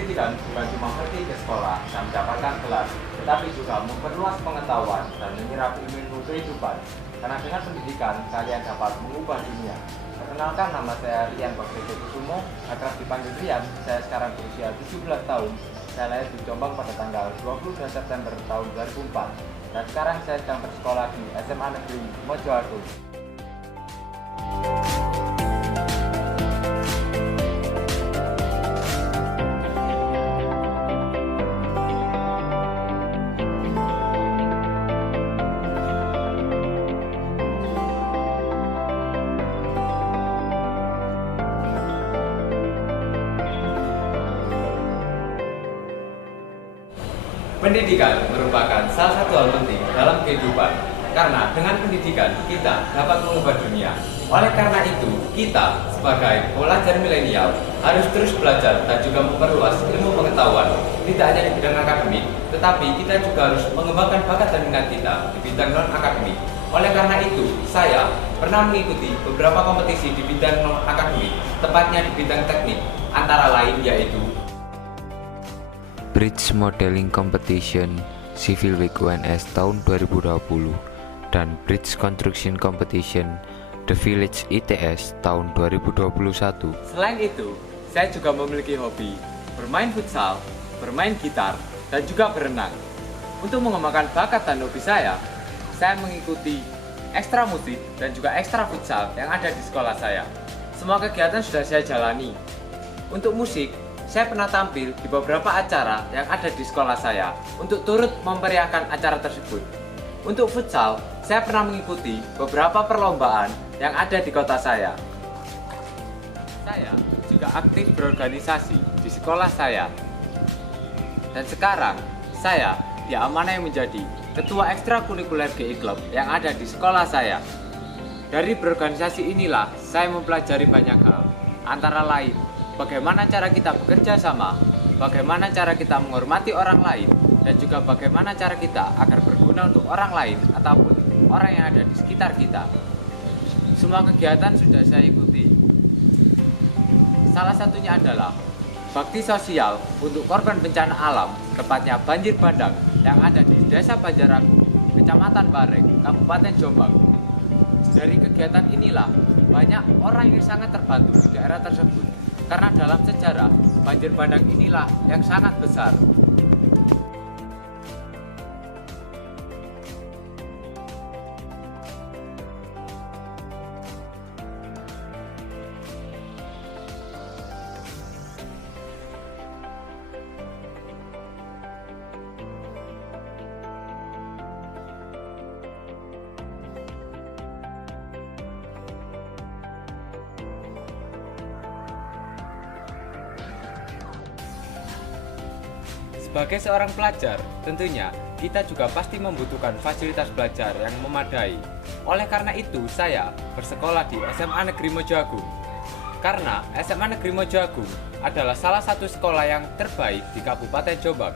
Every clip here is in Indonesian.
Pendidikan bukan cuma pergi ke sekolah dan mendapatkan gelar, tetapi juga memperluas pengetahuan dan menyerap ilmu kehidupan. Karena dengan pendidikan, kalian dapat mengubah dunia. Perkenalkan, nama saya Rian Bakti Kusumo, akrab dipanggil Rian. Saya sekarang berusia 17 tahun. Saya lahir di Jombang pada tanggal 22 September tahun 2004. Dan sekarang saya sedang bersekolah di SMA Negeri Mojoagung. Pendidikan merupakan salah satu hal penting dalam kehidupan, karena dengan pendidikan kita dapat mengubah dunia. Oleh karena itu, kita sebagai pelajar milenial harus terus belajar dan juga memperluas ilmu pengetahuan, tidak hanya di bidang akademik, tetapi kita juga harus mengembangkan bakat dan minat kita di bidang non-akademik. Oleh karena itu, saya pernah mengikuti beberapa kompetisi di bidang non-akademik, tepatnya di bidang teknik, antara lain yaitu Bridge Modeling Competition Civil Week UNS tahun 2020 dan Bridge Construction Competition The Village ITS tahun 2021. Selain itu, saya juga memiliki hobi bermain futsal, bermain gitar, dan juga berenang. Untuk mengembangkan bakat dan hobi saya mengikuti ekstra musik dan juga ekstra futsal yang ada di sekolah saya. Semua kegiatan sudah saya jalani. Untuk musik, saya pernah tampil di beberapa acara yang ada di sekolah saya untuk turut memeriahkan acara tersebut. Untuk futsal, saya pernah mengikuti beberapa perlombaan yang ada di kota saya. Saya juga aktif berorganisasi di sekolah saya. Dan sekarang, saya diamanai menjadi Ketua Ekstrakurikuler GI Club yang ada di sekolah saya. Dari berorganisasi inilah, saya mempelajari banyak hal, antara lain bagaimana cara kita bekerja sama, bagaimana cara kita menghormati orang lain, dan juga bagaimana cara kita agar berguna untuk orang lain ataupun orang yang ada di sekitar kita. Semua kegiatan sudah saya ikuti. Salah satunya adalah bakti sosial untuk korban bencana alam, tepatnya banjir bandang yang ada di Desa Banjaragung, Kecamatan Bareng, Kabupaten Jombang. Dari kegiatan inilah banyak orang yang sangat terbantu di daerah tersebut. Karena dalam sejarah, banjir bandang inilah yang sangat besar. Sebagai seorang pelajar, tentunya kita juga pasti membutuhkan fasilitas belajar yang memadai. Oleh karena itu, saya bersekolah di SMA Negeri Mojoagung. Karena SMA Negeri Mojoagung adalah salah satu sekolah yang terbaik di Kabupaten Jombang.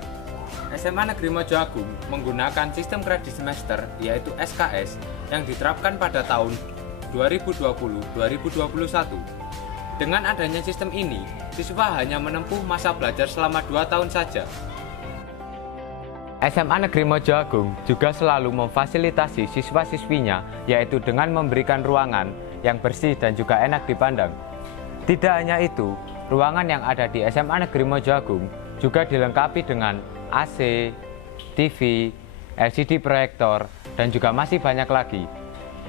SMA Negeri Mojoagung menggunakan sistem kredit semester, yaitu SKS, yang diterapkan pada tahun 2020-2021. Dengan adanya sistem ini, siswa hanya menempuh masa belajar selama 2 tahun saja. SMA Negeri Mojoagung juga selalu memfasilitasi siswa-siswinya, yaitu dengan memberikan ruangan yang bersih dan juga enak dipandang. Tidak hanya itu, ruangan yang ada di SMA Negeri Mojoagung juga dilengkapi dengan AC, TV, LCD proyektor, dan juga masih banyak lagi.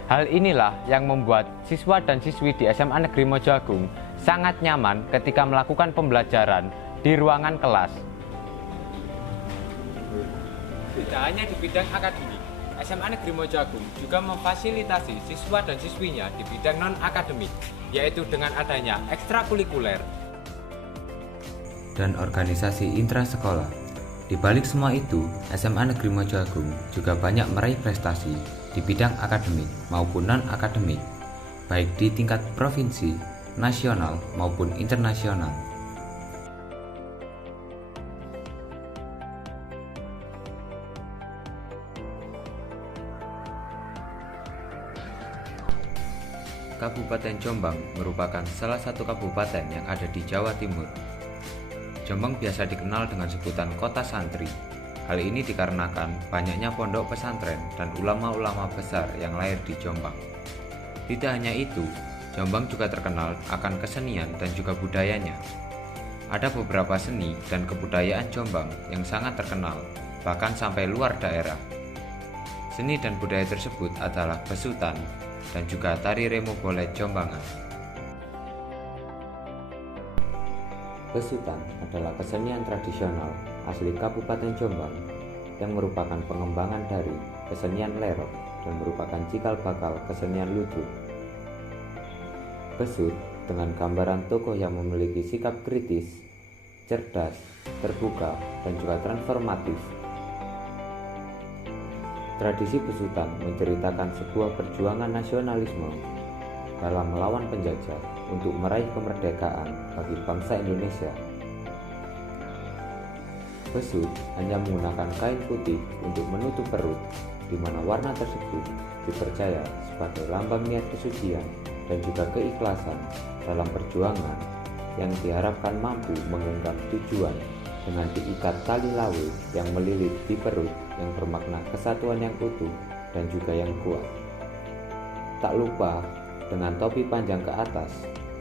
Hal inilah yang membuat siswa dan siswi di SMA Negeri Mojoagung sangat nyaman ketika melakukan pembelajaran di ruangan kelas. Tidak hanya di bidang akademik, SMA Negeri Mojoagung juga memfasilitasi siswa dan siswinya di bidang non-akademik, yaitu dengan adanya ekstrakurikuler dan organisasi intrasekolah. Di balik semua itu, SMA Negeri Mojoagung juga banyak meraih prestasi di bidang akademik maupun non-akademik, baik di tingkat provinsi, nasional maupun internasional. Kabupaten Jombang merupakan salah satu kabupaten yang ada di Jawa Timur. Jombang biasa dikenal dengan sebutan kota santri. Hal ini dikarenakan banyaknya pondok pesantren dan ulama-ulama besar yang lahir di Jombang. Tidak hanya itu, Jombang juga terkenal akan kesenian dan juga budayanya. Ada beberapa seni dan kebudayaan Jombang yang sangat terkenal, bahkan sampai luar daerah. Seni dan budaya tersebut adalah besutan dan juga tari remo bolet Jombangan. Besutan adalah kesenian tradisional asli Kabupaten Jombang yang merupakan pengembangan dari kesenian lerok dan merupakan cikal bakal kesenian lucu. Besut dengan gambaran tokoh yang memiliki sikap kritis, cerdas, terbuka, dan juga transformatif. Tradisi besutan menceritakan sebuah perjuangan nasionalisme dalam melawan penjajah untuk meraih kemerdekaan bagi bangsa Indonesia. Besut hanya menggunakan kain putih untuk menutup perut, di mana warna tersebut dipercaya sebagai lambang niat kesucian dan juga keikhlasan dalam perjuangan yang diharapkan mampu menggenggam tujuan dengan diikat tali lawe yang melilit di perut yang bermakna kesatuan yang utuh dan juga yang kuat. Tak lupa dengan topi panjang ke atas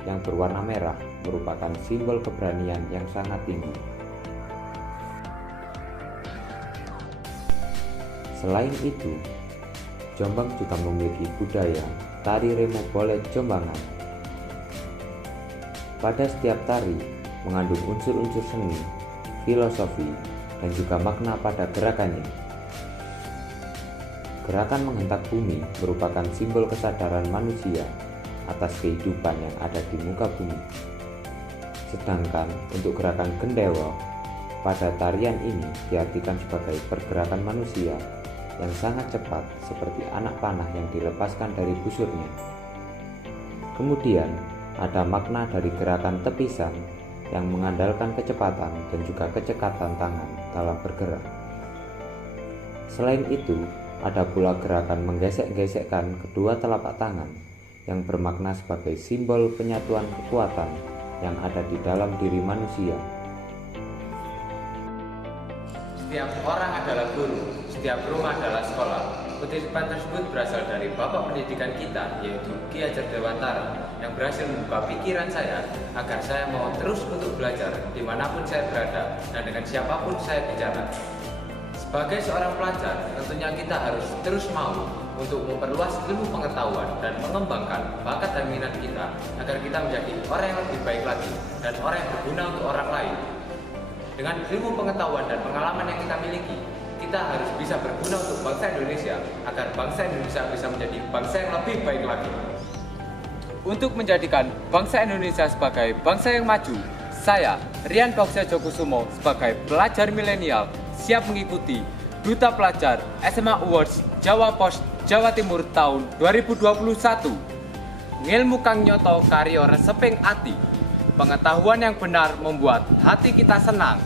yang berwarna merah merupakan simbol keberanian yang sangat tinggi. Selain itu, Jombang juga memiliki budaya tari remo bolet Jombangan. Pada setiap tari mengandung unsur-unsur seni, filosofi, dan juga makna pada gerakannya. Gerakan menghentak bumi merupakan simbol kesadaran manusia atas kehidupan yang ada di muka bumi. Sedangkan untuk gerakan gendewo, pada tarian ini diartikan sebagai pergerakan manusia yang sangat cepat seperti anak panah yang dilepaskan dari busurnya. Kemudian ada makna dari gerakan tepisan yang mengandalkan kecepatan dan juga kecekatan tangan dalam bergerak. Selain itu, ada pula gerakan menggesek-gesekkan kedua telapak tangan yang bermakna sebagai simbol penyatuan kekuatan yang ada di dalam diri manusia. Setiap orang adalah guru, setiap rumah adalah sekolah. Kutipan tersebut berasal dari Bapak Pendidikan kita, yaitu Ki Hajar Dewantara, yang berhasil membuka pikiran saya agar saya mau terus untuk belajar dimanapun saya berada dan dengan siapapun saya bicara. Sebagai seorang pelajar, tentunya kita harus terus mau untuk memperluas ilmu pengetahuan dan mengembangkan bakat dan minat kita agar kita menjadi orang yang lebih baik lagi dan orang yang berguna untuk orang lain. Dengan ilmu pengetahuan dan pengalaman yang kita miliki, kita harus bisa berguna untuk bangsa Indonesia agar bangsa Indonesia bisa menjadi bangsa yang lebih baik lagi. Untuk menjadikan bangsa Indonesia sebagai bangsa yang maju, saya, Rian Bagja-Jokusumo, sebagai pelajar milenial siap mengikuti Duta Pelajar SMA Awards Jawa Pos Jawa Timur tahun 2021. Ngilmu kang nyoto karyo reseping ati. Pengetahuan yang benar membuat hati kita senang.